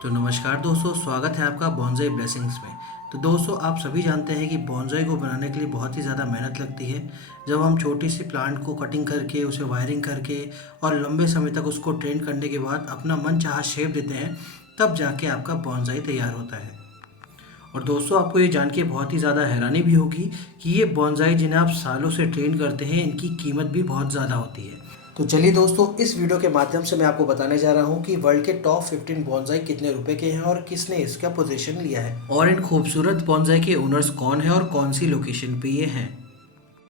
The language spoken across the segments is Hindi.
तो नमस्कार दोस्तों, स्वागत है आपका बॉन्ज़ाई ब्लेसिंग्स में। तो दोस्तों, आप सभी जानते हैं कि बॉन्ज़ाई को बनाने के लिए बहुत ही ज़्यादा मेहनत लगती है। जब हम छोटी सी प्लांट को कटिंग करके उसे वायरिंग करके और लंबे समय तक उसको ट्रेन करने के बाद अपना मनचाहा शेप देते हैं, तब जाके आपका बॉन्ज़ाई तैयार होता है। और दोस्तों, आपको ये जान के बहुत ही ज़्यादा हैरानी भी होगी कि ये बॉन्ज़ाई जिन्हें आप सालों से ट्रेन करते हैं, इनकी कीमत भी बहुत ज़्यादा होती है। तो चलिए दोस्तों, इस वीडियो के माध्यम से मैं आपको बताने जा रहा हूँ कि वर्ल्ड के टॉप 15 बॉन्ज़ाई कितने रुपए के हैं और किसने इसका पोजीशन लिया है, और इन खूबसूरत बॉन्ज़ाई के ओनर्स कौन है और कौन सी लोकेशन पे ये हैं।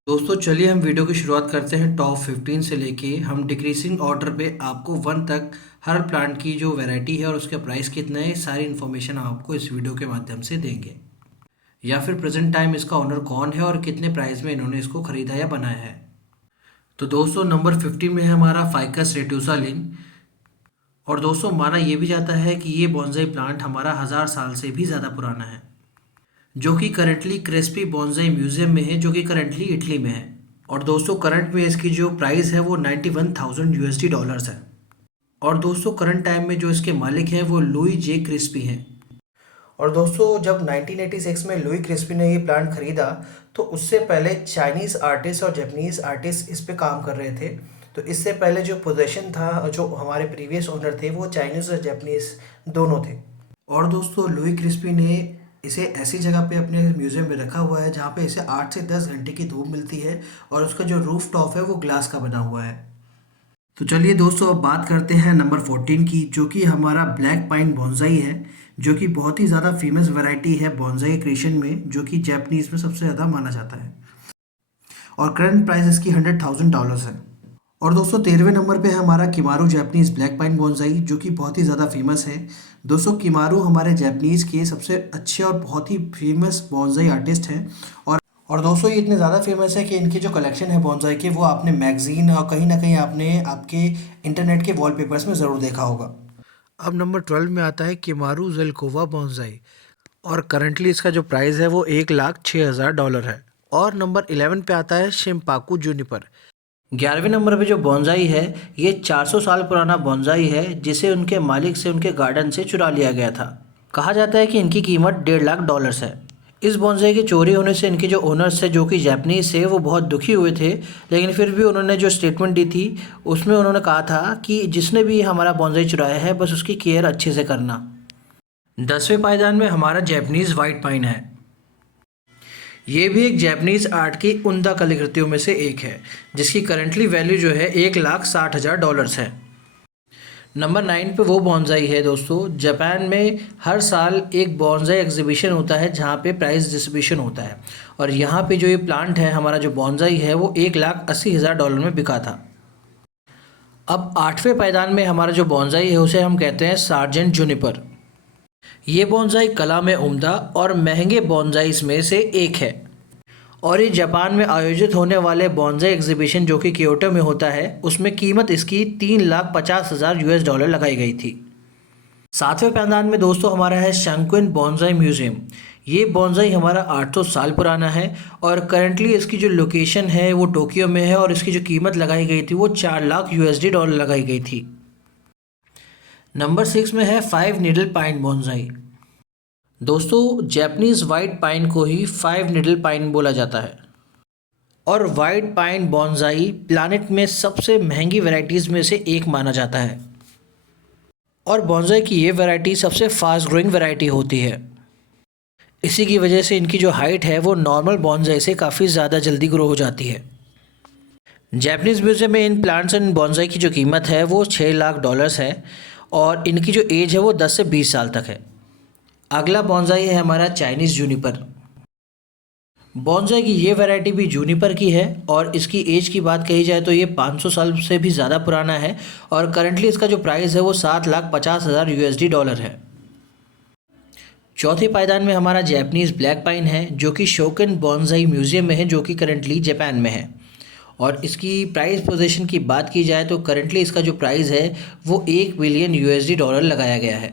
दोस्तों, चलिए हम वीडियो की शुरुआत करते हैं टॉप 15 से लेके हम डिक्रीजिंग ऑर्डर पे आपको 1 तक हर प्लांट की जो वैरायटी है और उसका प्राइस कितना है, सारी इन्फॉर्मेशन आपको इस वीडियो के माध्यम से देंगे। या फिर प्रेजेंट टाइम इसका ओनर कौन है और कितने प्राइस में इन्होंने इसको खरीदा या बनाया है। तो दोस्तों, नंबर 50 में है हमारा फाइकस रेट्यूसा लिन। और दोस्तों, माना ये भी जाता है कि ये बॉन्ज़ाई प्लांट हमारा 1000 साल से भी ज़्यादा पुराना है, जो कि करंटली क्रेस्पी बॉन्ज़ाई म्यूजियम में है, जो कि करंटली इटली में है। और दोस्तों, करंट में इसकी जो प्राइस है वो 91,000 यूएसडी डॉलर्स है। और दोस्तों, करंट टाइम में जो इसके मालिक हैं वो लुई जे क्रिस्पी हैं। और दोस्तों, जब 1986 में लुई क्रिस्पी ने ये प्लांट खरीदा, तो उससे पहले चाइनीज़ आर्टिस्ट और जापानीज़ आर्टिस्ट इस पे काम कर रहे थे। तो इससे पहले जो पोजीशन था, जो हमारे प्रीवियस ओनर थे, वो चाइनीज़ और जापानीज़ दोनों थे। और दोस्तों, लुई क्रिस्पी ने इसे ऐसी जगह पे अपने म्यूज़ियम में रखा हुआ है जहाँ पे इसे 8 से 10 घंटे की धूप मिलती है, और उसका जो रूफ टॉप है वो ग्लास का बना हुआ है। तो चलिए दोस्तों, अब बात करते हैं नंबर 14 की, जो कि हमारा ब्लैक पाइन बॉन्ज़ाई है, जो कि बहुत ही ज़्यादा फेमस वैरायटी है बॉन्ज़ाई क्रिएशन में, जो कि जापानीज़ में सबसे ज़्यादा माना जाता है। और करंट प्राइस इसकी $100,000 है। और दोस्तों, 13वें नंबर पे है हमारा किमारू जापानीज़ ब्लैक पाइन बॉन्ज़ाई, जो कि बहुत ही ज़्यादा फेमस है। दोस्तों, किमारू हमारे जापानीज़ के सबसे अच्छे और बहुत ही फेमस बॉन्ज़ाई आर्टिस्ट हैं। और दोस्तों, ये इतने ज़्यादा फेमस है कि इनकी जो कलेक्शन है बॉन्ज़ाई की, वो आपने मैगजीन और कहीं ना कहीं आपने आपके इंटरनेट के वॉलपेपर्स में ज़रूर देखा होगा। अब नंबर 12 में आता है किमारू ज़ेल्कोवा बॉन्ज़ाई, और करंटली इसका जो प्राइस है वो $1,06,000 है। और नंबर 11 पे आता है शिम्पाकू जूनिपर। 11वें नंबर पे जो बॉन्ज़ाई है, ये 400 साल पुराना बॉन्ज़ाई है, जिसे उनके मालिक से उनके गार्डन से चुरा लिया गया था। कहा जाता है कि इनकी कीमत $1.5 लाख है। इस बॉन्ज़ाई के चोरी होने से इनके जो ओनर्स थे, जो कि जापानीज़ थे, वो बहुत दुखी हुए थे। लेकिन फिर भी उन्होंने जो स्टेटमेंट दी थी, उसमें उन्होंने कहा था कि जिसने भी हमारा बॉन्ज़ाई चुराया है, बस उसकी केयर अच्छे से करना। 10वें पायदान में हमारा जापानीज़ वाइट पाइन है। ये भी एक जैपनीज़ आर्ट की उम्दा कलाकृतियों में से एक है, जिसकी करंटली वैल्यू जो है $1,60,000 है। नंबर 9 पे वो बॉन्ज़ाई है दोस्तों। जापान में हर साल एक बॉन्ज़ाई एग्जीबिशन होता है, जहाँ पे प्राइज़ डिस्ट्रीब्यूशन होता है, और यहाँ पे जो ये प्लांट है, हमारा जो बॉन्ज़ाई है, वो $1,80,000 में बिका था। अब 8वें पायदान में हमारा जो बॉन्ज़ाई है, उसे हम कहते हैं सार्जेंट जूनिपर। ये बॉन्ज़ाई कला में उम्दा और महंगे बॉन्ज़ाइस में से एक है, और ये जापान में आयोजित होने वाले बॉन्ज़ाई एग्जीबिशन, जो कि क्योटो में होता है, उसमें कीमत इसकी $3,50,000 लगाई गई थी। 7वें पायदान में दोस्तों हमारा है शंक्विन बॉन्ज़ाई म्यूज़ियम। ये बॉन्ज़ाई हमारा 800 साल पुराना है, और करंटली इसकी जो लोकेशन है वो टोक्यो में है, और इसकी जो कीमत लगाई गई थी वो $4,00,000 लगाई गई थी। नंबर 6 में है 5 नीडल पाइन बॉन्ज़ाई। दोस्तों, जैपनीज़ वाइट पाइन को ही 5 नीडल पाइन बोला जाता है, और वाइट पाइन बॉन्ज़ाई प्लानेट में सबसे महंगी वैरायटीज़ में से एक माना जाता है। और बॉन्ज़ाई की ये वैरायटी सबसे फास्ट ग्रोइंग वैरायटी होती है। इसी की वजह से इनकी जो हाइट है वो नॉर्मल बॉन्ज़ाई से काफ़ी ज़्यादा जल्दी ग्रो हो जाती है। जैपनीज़ म्यूज़ियम में इन प्लांट्स एंड बॉन्ज़ाई की जो कीमत है वो $6,00,000 है, और इनकी जो एज है वो 10 से 20 साल तक है। अगला बॉन्ज़ाई है हमारा चाइनीज़ जूनिपर। बॉन्ज़ाई की ये वैरायटी भी जूनिपर की है, और इसकी एज की बात कही जाए तो ये 500 साल से भी ज़्यादा पुराना है, और करंटली इसका जो प्राइस है वो $7,50,000 है। चौथी पायदान में हमारा जैपनीज़ ब्लैक पाइन है, जो कि शोकन बॉन्ज़ाई म्यूज़ियम में है, जो कि करंटली जापान में है। और इसकी प्राइस पोजीशन की बात की जाए तो करंटली इसका जो प्राइस है वो $1 बिलियन लगाया गया है।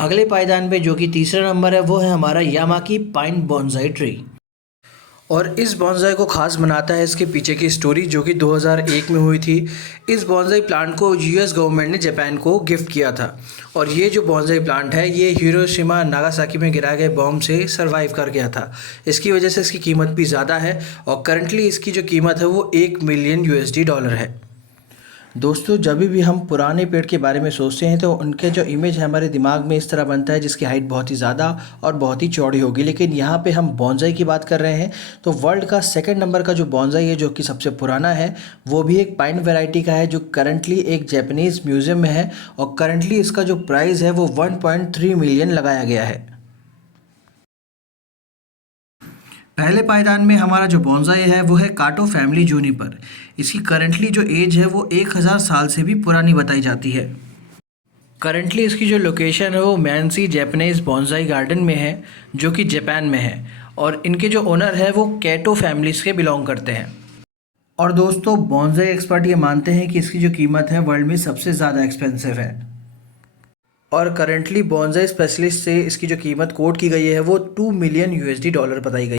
अगले पायदान पे जो कि तीसरा नंबर है, वो है हमारा यामाकी पाइन बॉन्ज़ाई ट्री। और इस बॉन्साई को ख़ास बनाता है इसके पीछे की स्टोरी, जो कि 2001 में हुई थी। इस बॉन्साई प्लांट को यूएस गवर्नमेंट ने जापान को गिफ्ट किया था और ये जो बॉन्साई प्लांट है ये हिरोशिमा नागासाकी में गिराए गए बॉम्ब से सरवाइव कर गया था। इसकी वजह से इसकी कीमत भी ज़्यादा है और करंटली इसकी जो कीमत है वो $1 मिलियन है। दोस्तों, जब भी हम पुराने पेड़ के बारे में सोचते हैं तो उनके जो इमेज है हमारे दिमाग में इस तरह बनता है जिसकी हाइट बहुत ही ज़्यादा और बहुत ही चौड़ी होगी। लेकिन यहाँ पे हम बॉन्साई की बात कर रहे हैं तो वर्ल्ड का सेकंड नंबर का जो बॉन्साई है, जो कि सबसे पुराना है, वो भी एक पाइन वैरायटी का है, जो करंटली एक जापानीज़ म्यूज़ियम में है और करंटली इसका जो प्राइस है वो 1.3 मिलियन लगाया गया है। पहले पायदान में हमारा जो बॉन्साई है वो है काटो फैमिली जूनिपर। इसकी करंटली जो एज है वो 1000 साल से भी पुरानी बताई जाती है। करंटली इसकी जो लोकेशन है वो मैनसी जापानीज बॉन्साई गार्डन में है, जो कि जापान में है और इनके जो ओनर है वो कैटो फैमिलीज के बिलोंग करते हैं। और दोस्तों, बॉन्साई एक्सपर्ट ये मानते हैं कि इसकी जो कीमत है वर्ल्ड में सबसे ज़्यादा एक्सपेंसिव है और करंटली बॉन्साई स्पेशलिस्ट से इसकी जो कीमत कोट की गई है वो $2 मिलियन बताई गई।